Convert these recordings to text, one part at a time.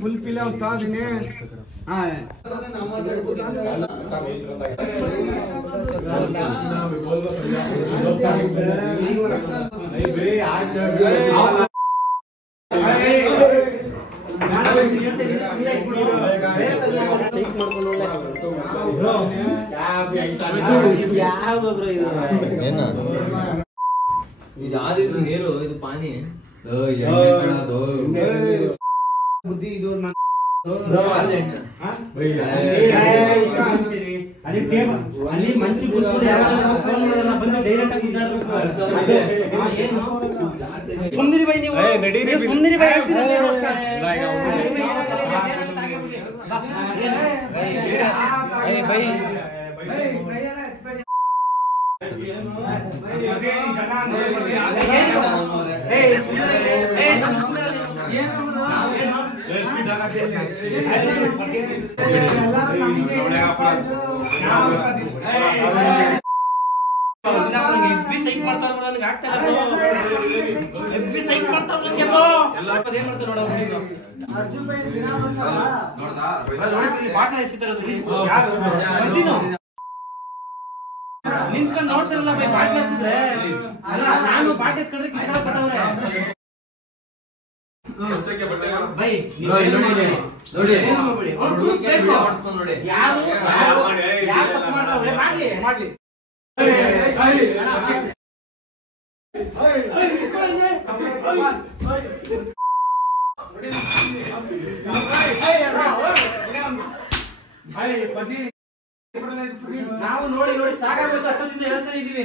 Full पीला उस्ताद इन्हें ನೀರು ಇದು ಪಾನಿ बुद्धि ಇದು ಅಲ್ಲಿ ಮಂಚಿ ಬಂದು ಡೈರೆಕ್ಟ್ ಆಗಿ ಸುಂದರಿ ಬೈ ನೀವು ಸುಂದರಿ ಬೈ ನಿಂತ್ಕೊಂಡು ನೋಡ್ತಾರಲ್ಲ ಬೈ ಬಾಟ್ಲಿ ಹಸಿದ್ರೆ ನಾನು ಬಾಟ್ಲಿ ಎತ್ಕೊಂಡ್ರೆ ಕಿತ್ಕೊಳ್ಳೋ ಕೊಟ್ಟವ್ರೆ ಬೈ ನೋಡಿ ಯಾರು ಮಾಡ್ಲಿ ನಾವು ನೋಡಿ ನೋಡಿ ಸಾಕಾಗುತ್ತೆ ಅಷ್ಟೊಂದಿಂದ ಹೇಳ್ತಾ ಇದೀವಿ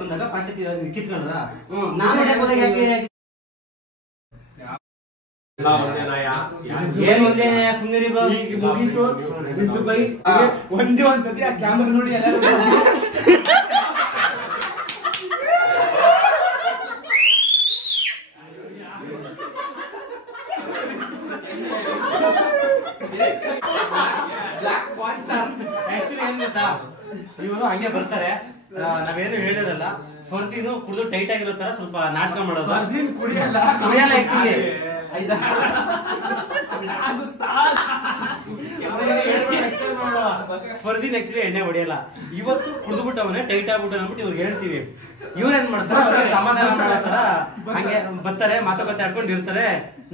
ಬಂದಾಗ ಪಾಠಕ್ಕೆ ಕಿತ್ಕೊಂಡ್ರ ನಾನು ಒಂದೇ ಒಂದ್ಸತಿ ಆ ಕ್ಯಾಮರಾ ನೋಡಿ ಎಲ್ಲರೂ ಇವರು ಹಂಗೆ ಬರ್ತಾರೆ, ನಾವೇನು ಹೇಳಿರಲ್ಲ. ಫರ್ದಿನು ಕುಡಿದು ಟೈಟ್ ಆಗಿರೋ ತರ ಸ್ವಲ್ಪ ನಾಟಕ ಮಾಡೋದು. ಕುಡಿಯಲ್ಲ ಆಕ್ಚುಲಿ. ಫರ್ದಿನ್ ಆಕ್ಚುಲಿ ಎಣ್ಣೆ ಹೊಡಿಯಲ್ಲ. ಇವತ್ತು ಕುಡಿದ್ಬಿಟ್ಟವನೇ ಟೈಟ್ ಆಗ್ಬಿಟ್ಟು ಅಂದ್ಬಿಟ್ಟು ಇವ್ರಿಗೆ ಹೇಳ್ತೀವಿ. ಇವ್ರೇನ್ ಮಾಡ್ತಾರೆ, ಸಮಾಧಾನ ಮಾಡತ್ತಾರ ಹಂಗೆ ಬರ್ತಾರೆ, ಮಾತುಕತೆ ಆಡ್ಕೊಂಡು ಇರ್ತಾರೆ.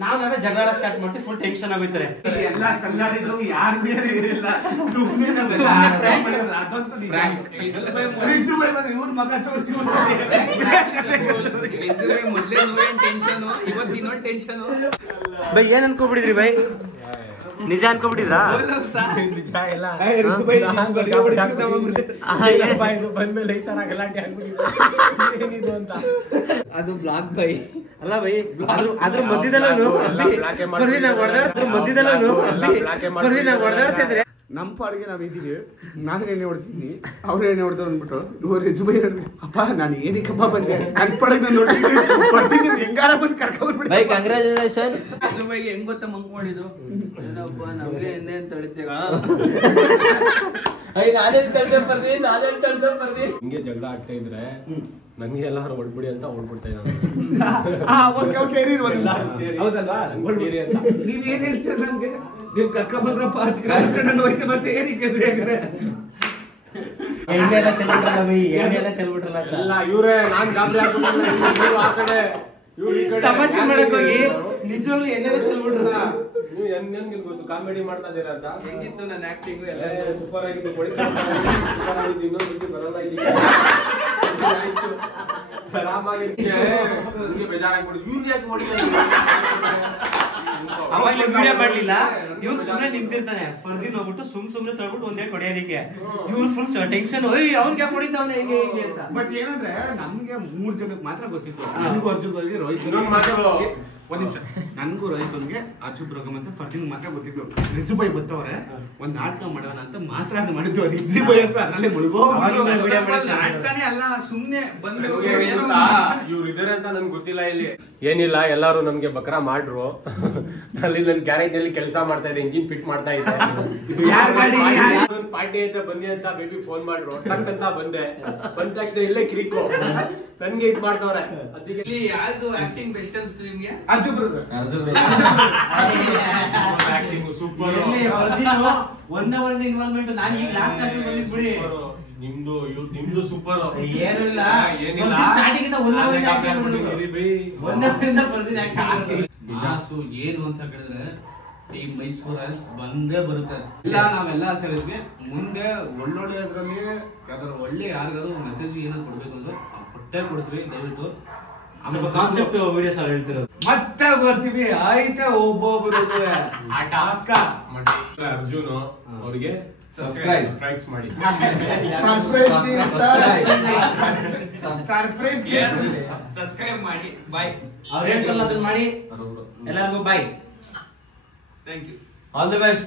ನಾವೇ ಜಗಳ ಸ್ಟಾರ್ಟ್ ಮಾಡ್ತೀವಿ, ಫುಲ್ ಟೆನ್ಷನ್ ಆಗೋಯ್ತಾರೆ. ಎಲ್ಲ ಕನ್ನಡಿದ್ರು ಯಾರು ಇರಲಿಲ್ಲ, ಸುಮ್ಮನೆ ಮಗ ತೋರಿಸಿ ಬೈ ಏನ್ ಅನ್ಕೋಬಿಟ್ಟಿದ್ರಿ ಬೈ? ನಿಜ ಅನ್ಕೋಬಿಟ್ಟಿದ್ರಾ? ಬಂದ್ಮೇಲೆ ಈ ತರ ಗಲಾಟೆ ಏನಿದು ಅಂತ ಅದು ಬ್ಲಾಕ್ ಬೈ ಅಲ್ಲ ಬೈ. ಅದ್ರ ಮಧ್ಯದಲ್ಲೂ ಹೊಡೆದಾಡ್ತಿದ್ರೆ ನಮ್ಮ ಪಾಡಿಗೆ ನಾವ್ ಇದ್ದೀವಿ. ನಾನು ಏನೇ ಹೊಡ್ತೀನಿ, ಅವ್ರು ಏನೇ ಹೊಡೆದ್ರು ಅಂದ್ಬಿಟ್ಟು ಇವ್ರು ರೆಜುಬೈ ಹೇಳಿದ್ರು, ಅಪ್ಪ ನಾನು ಏನಕ್ಕಪ್ಪ ಬಂದೆ, ನನ್ ಪಾಡಿಗೆ ನಾನು ನೋಡ್ತೀನಿ, ಹೆಂಗಾರ ಬಂದು ಕರ್ಕೊಂಡ್ಬಿಡಿ. By congratulation. ರೆಜುಬೈಗೆ ಹೆಂಗ್ ಗೊತ್ತಾ ಮಂಕ್ ಮಾಡಿದ್ದು, ಏನಪ್ಪ ನಮ್ಗೆ ಎಂದೇ ಅಂತ ಹೇಳ್ತೀಗ ನಾನೇ ತಳ್ದೆ ಬರ್ದಿ ಹಿಂಗೆ ಜಗಳ ಆಗ್ತಾ ಇದ್ರೆ ನನ್ಗೆ ಎಲ್ಲಾರು ಹೊಡ್ಬಿಡಿ ಅಂತ ಹೊಡ್ಬಿಡ್ತಾ ಇದ್ದಾರೆ. ಓಕೆ ಇರಿ ಒಂದು ನಿಮಿಷ. ಹೌದಲ್ವಾ? ನೀವ್ ಏನ್ ಹೇಳ್ತೀರ ನಮ್ಗೆ? ನೀವ್ ಕರ್ಕ ಬಂದ್ರಪ್ಪ ಕರ್ಕೊಂಡು ಹೋಯ್ತು ಮತ್ತೆ ಏನಕ್ಕೆ ಹೇಗಾರೆ ಎಣ್ಣೆ ಎಲ್ಲ ಚೆಲ್ಬಿಟ್ರಲ್ಲ ಬೈ, ಎಣ್ಣೆ ಎಲ್ಲ ಚೆಲ್ಬಿಟ್ರಲ್ಲ ಅಂತ. ಎಲ್ಲ ಇವ್ರೆ ನಾನ್ ಗಾಬರಿ ಆಗ್ಬಿಟ್ಟಿಲ್ಲ. ಇವ್ರು ಆ ಕಡೆ ಇವ್ರು ಈ ಕಡೆ ತಮಾಷೆ ಮಾಡಕ್ ಹೋಗಿ ನಿಜವಾಗ್ಲೂ ಎಣ್ಣೆ ಎಲ್ಲ ಚೆಲ್ಬಿಟ್ರು. ನೀವು ನನ್ಗೆ ಗೊತ್ತು ಕಾಮಿಡಿ ಮಾಡ್ತಾ ಇದೀರ ಅಂತ. ಹೆಂಗಿತ್ತು ನನ್ನ ಆಕ್ಟಿಂಗ್ ಎಲ್ಲ? ಸೂಪರ್ ಆಗಿತ್ತು, ಸೂಪರ್ ಆಗಿತ್ತು. ಇನ್ನೊಂದು ರೀತಿ ಬರಲ್ಲ ಇಲ್ಲಿ. ಆಯ್ತು ಆರಾಮಾಗಿ ಬೇಜಾರಾಗ್ಬಿಡುದು. ಇವ್ರಿಗೆ ಯಾಕೆ ಹೊಡಿಲ್ಲ? ಅವಾಗಲೇ ವಿಡಿಯೋ ಮಾಡ್ಲಿಲ್ಲ, ಇವ್ರು ಸುಮ್ನೆ ನಿಂತಿರ್ತಾನೆ. ಫರ್ದಿನ್ ಹೋಗ್ಬಿಟ್ಟು ಸುಮ್ನೆ ತೊಳ್ಬಿಟ್ಟು ಒಂದೇ ಕೊಡಿಯೋದಕ್ಕೆ ಇವ್ರು ಫುಲ್ ಟೆನ್ಷನ್. ಅವ್ನಿಗೆ ಯಾಕೆ ಹೊಡಿತಾವನೆ ಹಿಂಗೆ ಹಿಂಗೆ ಅಂತ. ಬಟ್ ಏನಂದ್ರೆ ನಮ್ಗೆ 3 ಜನಕ್ಕೆ ಮಾತ್ರ ಗೊತ್ತಿತ್ತು. ನನಗೂ ಅರ್ಜುನ್ಗೆ ರೋಹಿತ್ ಇನ್ನೊಂದು ಮಾತು ಒಂದ್ ನಿಮಿಷ. ನನ್ಗೂ ರೋಹಿತ್ಗೆ ಅರ್ಜುನ್ ಪ್ರೋಗ್ರಾಮ್ ಅಂತ ಫರ್ದಿನ್ ಮಾತ್ರ ಗೊತ್ತಿತ್ತು. ರಿಜುಬಾಯ್ ಬತ್ತವ್ರೆ ಒಂದ್ ನಾಟಕ ಮಾಡೋಣ ಅಂತ ಮಾತ್ರ ಅದು ಮಾಡಿದ್ವಿ. ರಿಜುಬಾಯ್ ಅಂತ ಅದ್ರಲ್ಲೇ ನಾಟಕನೇ ಅಲ್ಲ, ಸುಮ್ನೆ ಬಂದು ಇವ್ರು ಇದಾರೆ ಅಂತ ನನ್ಗೆ ಗೊತ್ತಿಲ್ಲ. ಇಲ್ಲಿ ಏನಿಲ್ಲ, ಎಲ್ಲಾರು ನಮ್ಗೆ ಬಕ್ರ ಮಾಡ್ರು. ಅಲ್ಲಿ ನನ್ ಗ್ಯಾರೇಜ್ ನಲ್ಲಿ ಕೆಲಸ ಮಾಡ್ತಾ ಇದೆ, ಇಂಜಿನ್ ಫಿಟ್ ಮಾಡ್ತಾ ಇದ್ದೆ. ಪಾರ್ಟಿ ಐತೆ ಬನ್ನಿ ಅಂತ ಬೇಬಿ ಫೋನ್ ಮಾಡ್ರು. ಟಕ್ ಅಂತ ಬಂದೆ. ಬಂದ ತಕ್ಷಣ ಇಲ್ಲೇ ಕಿರಿಕೋ ನನ್ಗೆ ಇದ್ ಮಾಡ್ತವ್ರೆ. ಅದಕ್ಕೆ ಇಲ್ಲಿ ಯಾವ್ದು ಆಕ್ಟಿಂಗ್ ಬೆಸ್ಟ್ ಅನ್ಸ್ತು ನಿಮ್ಗೆ? Arjun brother acting super. ಒಂದೇ ಇನ್ವಾಲ್ವ್ಮೆಂಟ್. ನಾನು ಈಗ ಲಾಸ್ಟ್ ಬಂದಿದ್ ಬಿಡಿ. ನಿಮ್ದು ಸೂಪರ್. ಏನಿಲ್ಲ, ಏನಿಲ್ಲ, ಸ್ಟಾರ್ಟಿಂಗ್ ಇಂದ ಒಂದೇ ಏನು ಅಂತ ಹೇಳಿದ್ರೆ ಟೀಮ್ ಮೈಸೂರು ರಾಯಲ್ಸ್ ಬಂದೇ ಬರುತ್ತೆ. ಇಲ್ಲ ನಾವೆಲ್ಲ ಸೇರಿದ್ವಿ. ಮುಂದೆ ಒಳ್ಳೊಳ್ಳೆ ಅದ್ರಲ್ಲಿ ಯಾವ್ದಾದ್ರು ಒಳ್ಳೆ ಯಾರಿಗಾದ್ರು ಮೆಸೇಜ್ ಏನಾದ್ರು ಕೊಡ್ಬೇಕು ಅಂದ್ರೆ ಕೊಟ್ಟೇ ಕೊಡ್ತೀವಿ. ದಯವಿಟ್ಟು ಸ್ವಲ್ಪ ಕಾನ್ಸೆಪ್ಟ್ ವಿಡಿಯೋಸ್ ಹೇಳ್ತಿರೋದು. ಮತ್ತೆ ಬರ್ತೀವಿ ಆಯ್ತಾ? ಒಬ್ಬೊಬ್ರು ಆಟ ಅಕ್ಕ ಅರ್ಜುನ್ ಅವ್ರಿಗೆ Subscribe. ಫ್ರೈಸ್ ಮಾಡಿ. ಸರ್ಪ್ರೈಸ್ ಸಬ್ಸ್ಕ್ರೈಬ್ ಮಾಡಿ. ಬಾಯ್. ಅವ್ರು ಹೇಳ್ತಾರಲ್ಲ ಅದನ್ನ ಮಾಡಿ. ಎಲ್ಲರಿಗೂ bye. Thank you. All the best.